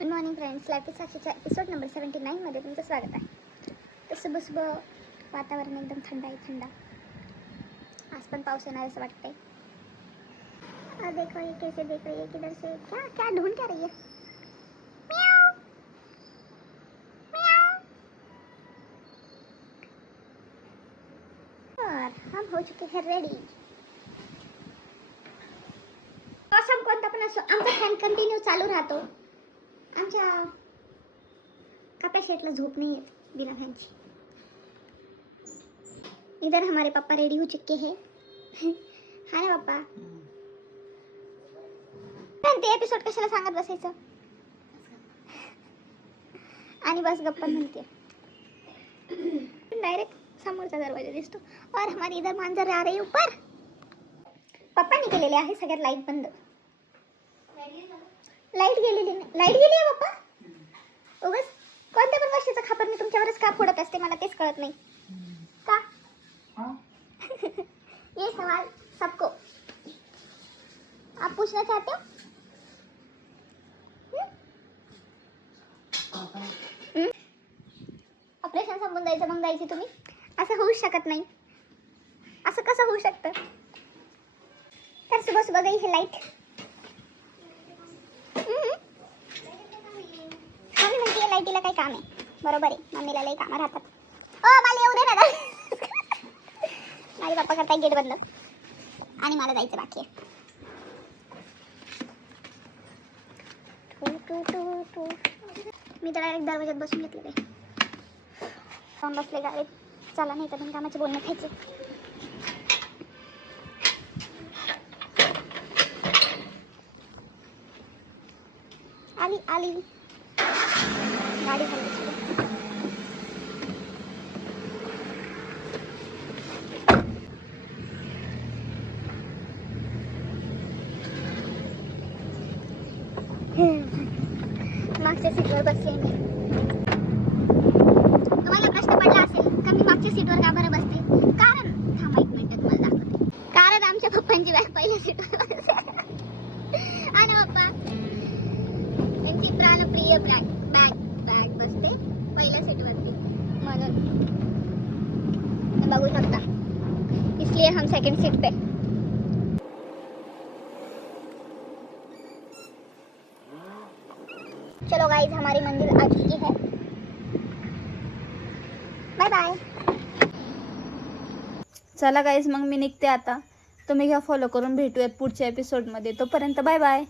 Good morning friends, life is साक्षीच्या episode number 79 मध्ये तुमचं स्वागत आहे. तर सुबह सुबह वातावरण एकदम थंड आहे, थंड. आज पण पाऊस येणार असं वाटतंय. और देखो ये कैसे देख रही है, किधर से क्या क्या ढूंढ क्या रही है. म्याऊ म्याऊ. और हम हो चुके हैं रेडी. मौसम कोणता पण असो, आमचा फॅन कंटिन्यू चालू राहतो. आमच्या कपड्या शेटला झोप नहीं है बिना फैन की. इधर हमारे पापा रेडी हो चुके हैं. हाँ ना पापा. ते एपिसोड कशाला सांगत बसायचं आणि बस गप्पा म्हणते. डायरेक्ट समोरचा दरवाजा दिसतो. और हमारी इधर मांजर आ रही ऊपर. पप्पानी केलेले आहे सगळ्यात लाईट बंद. लाईट गेलेली नाही. लाईट गेली आहे पप्पा. उगाच कोणत्या पण गोष्टीचा खापर मी तुमच्यावरच का फोडत असते, मला तेच कळत नाही का. ये सवाल सबको आप पूछना चाहते हो. ऑपरेशन संपून जायचं मग जायची तुम्ही. असं होऊ शकत नाही. असं कसं होऊ शकतं. तर सुबह सुबह गई है लाईट. मम्मी म्हणते लाईटीला काही काम आहे. बरोबर आहे, मम्मीला लई कामं राहतात. मला येऊ दे ना. माझे पप्पा करताय गेट बंद आणि मला जायचं बाकी आहे. मी तर डायरेक्ट दरवाजात बसून घेतलेलं आहे. जाऊन बसले गाडीत. चला नाही तर पण कामाचे बोलणं खायचे. आली आली गाडी खाली. मागच्या सीटवर बसले मी. तुम्हाला प्रश्न पडला असेल का मी मागच्या सीटवर का बरं बसते. कारण थांबा एक मिनिट तुम्हाला दाखवते. कारण आमच्या पप्पांची बॅग पहिल्या सीटवर आणि पप्पा त्यांची प्राणप्रिय बॅग बसते पहिल्या सीटवरती म्हणून बघू शकता. इसलिए हम सेकंड सीट पे. चलो गाइस, हमारी मंजिल आ चुकी है. Bye bye. चला गाईज, मग मी निघते आता. तुम्ही घ्या फॉलो करून. भेटूयात पुढच्या एपिसोडमध्ये. तोपर्यंत बाय बाय.